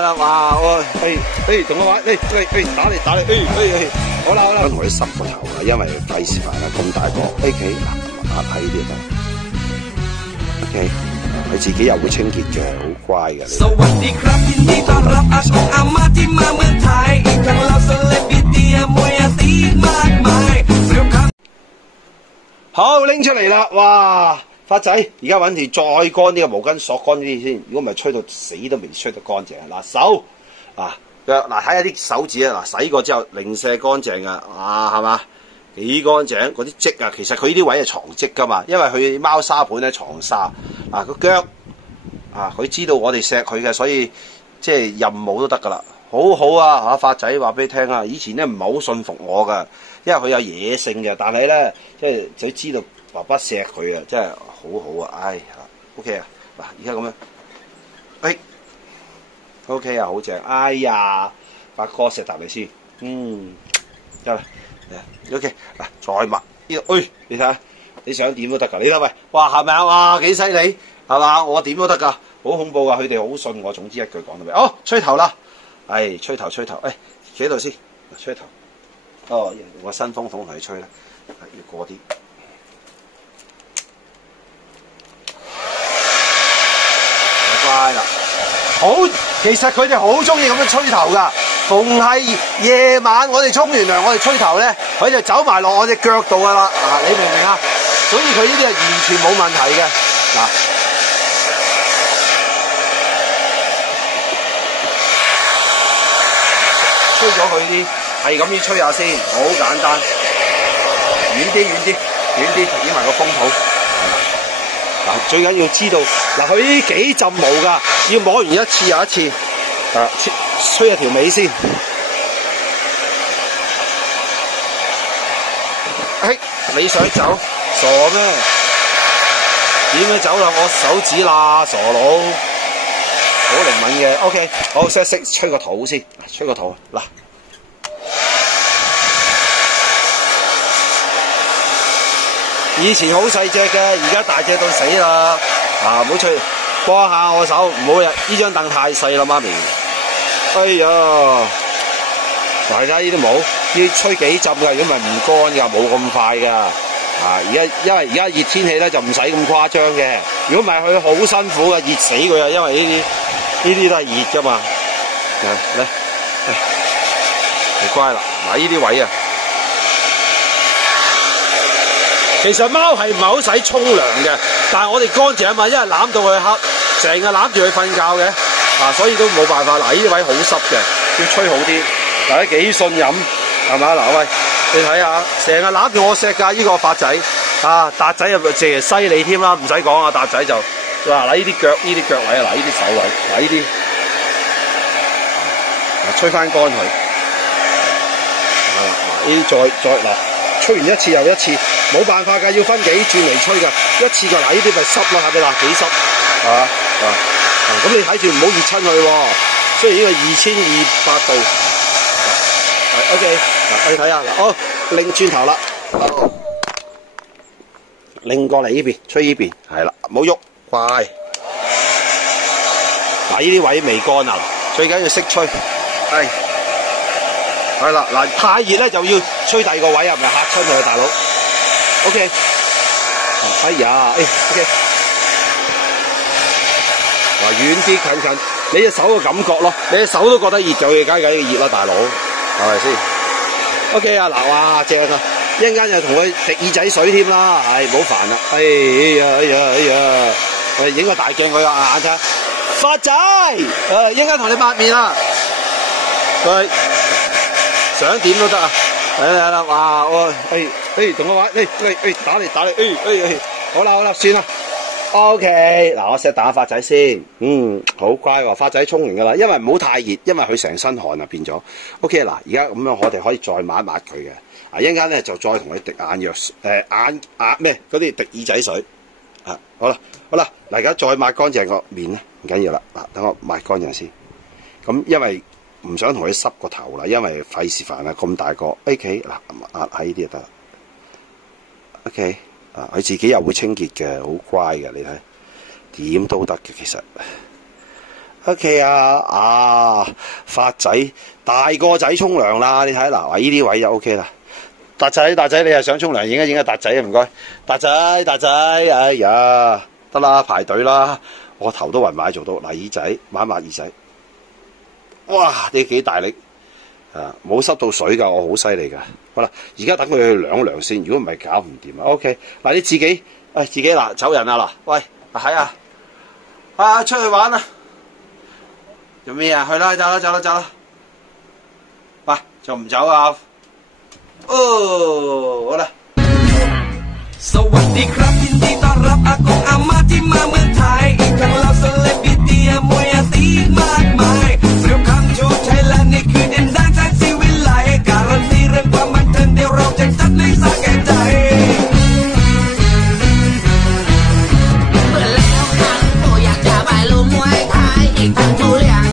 啦，哇！同我玩，打嚟，好啦，我同佢濕個頭啦，因為費事煩啦，咁大個 ，OK， 嗱，喺呢度得 ，OK， 佢自己又會清潔嘅，好乖嘅。สวัสดีครับยินดีต้อนรับอาของอาม่าที่มาเมืองไทยทั้งเราเซเลบริตี้มวยอาตีมากมาย好，拎出嚟啦，哇！發仔，而家揾條再乾啲嘅毛巾索乾啲先，如果唔係吹到死都未吹得乾淨。嗱手啊腳，嗱睇下啲手指啊，嗱洗過之後零舍乾淨噶，啊係嘛幾乾淨？嗰啲漬啊，其實佢呢啲位係藏漬噶嘛，因為佢貓砂盤咧藏沙。嗱個腳啊，佢知道我哋錫佢嘅，所以即係任冇都得噶啦，好好啊嚇！發仔話俾你聽啊，以前咧唔係好信服我噶，因為佢有野性嘅，但係咧即係佢知道爸爸錫佢啊，真係。好好啊，唉 ，OK 啊，嗱，而家咁樣，OK 啊，好正，哎呀，發哥錫啖你先，得啦 ，OK， 嗱，再抹呢度，你睇下，你想點都得㗎，你睇喂，哇，係咪啊？哇，幾犀利，係嘛？我點都得㗎，好恐怖㗎，佢哋好信我，總之一句講到尾，哦，吹頭啦，吹頭，企喺度先，吹頭，我新風筒同你吹啦，要過啲。啦，好，其實佢哋好中意咁樣吹頭噶。逢係夜晚我哋沖完涼，我哋吹頭咧，佢就走埋落我隻腳度噶啦。你明唔明啊？所以佢呢啲係完全冇問題嘅。嗱，吹咗佢啲，係咁樣吹下先，好簡單。遠啲，影埋個風筒。嗱，最緊要知道，嗱佢呢幾浸毛㗎，要摸完一次又一次，吹下條尾先。你想走？傻咩？點樣走啦？我手指啦，傻佬，好靈敏嘅。OK， 好識吹個肚先，吹個肚嗱。以前好細隻嘅，而家大隻到死啦！唔好吹，幫下我手，唔好呢張凳太細啦，媽咪。哎呀，大家呢啲毛要吹幾浸㗎，如果唔係唔乾㗎，冇咁快㗎。因為而家熱天氣咧就唔使咁誇張嘅。如果唔係佢好辛苦嘅，熱死佢啊！因為呢啲都係熱㗎嘛。嚟，乖啦，嗱呢啲位啊。其實貓係唔係好使沖涼嘅，但係我哋乾淨啊嘛，因為攬到佢黑，成日攬住佢瞓覺嘅，所以都冇辦法。嗱，呢啲位好濕嘅，要吹好啲。大家幾信任係嘛？嗱，喂，你睇下，成日攬住我錫㗎呢個發仔，達仔又淨係犀利添啦，唔使講啊，達仔就嗱呢啲腳位啊，嗱呢啲手位，嗱呢啲，吹翻乾佢，呢啲再嗱。吹完一次又一次，冇辦法㗎，要分幾轉嚟吹㗎。一次過嗱，呢啲咪濕啦，係咪嗱？幾濕係嘛？咁你睇住唔好熱親佢喎。雖然呢個2200度，OK， 嗱你睇下嗱，擰轉頭啦，擰過嚟呢邊，吹呢邊，係啦，冇喐，乖。嗱呢啲位未乾啊，最緊要識吹，係啦，嗱太熱咧就要吹第二個位啊，唔係嚇親佢大佬。OK， 哎呀，OK， 嗱遠啲近，你隻手嘅感覺咯，你隻手都覺得熱就梗係熱啦，大佬，係咪先 ？OK 啊，嗱哇正啊，一陣間又同佢滴耳仔水添啦，唔好煩啦，哎呀，我影個大鏡佢眼睇，發仔，一陣間同你抹面啦，佢。想點都得啊！嚟啦，哇！同我玩，打嚟，好啦，算啦。OK， 嗱，我錫打發仔先，好乖喎，發仔沖完噶啦，因為唔好太熱，因為佢成身汗啊變咗。OK， 嗱，而家咁樣我哋可以再抹一抹佢嘅。一陣間咧就再同佢滴眼藥，咩嗰啲滴耳仔水。好啦，嗱，而家再抹乾淨個面啦，唔緊要啦。嗱，等我抹乾淨先。咁因為唔想同佢濕個頭啦，因為費事煩啊，咁大個 OK 嗱，喺呢啲就得啦。OK， 佢自己又會清潔嘅，好乖嘅，你睇點都得嘅其實。OK 啊，發仔大個仔沖涼啦，你睇嗱，呢啲位就 OK 啦。達仔，你係想沖涼影一影啊？達仔啊，唔該。達仔，哎呀，得啦，排隊啦，我頭都暈埋做到。嗱，耳仔抹一抹耳仔，哇，你幾大力啊？冇濕到水㗎，我好犀利㗎。好啦，而家等佢去涼涼先，如果唔係搞唔掂啊。OK， 嗱你自己，嗱走人啊嗱，喂，係啊，出去玩啊！做咩啊？去啦，走啦！喂，仲唔走啊？哦，好啦。สวัสดีครับยินดีต้อนรับอากงอาม่าที่มาเมืองไทย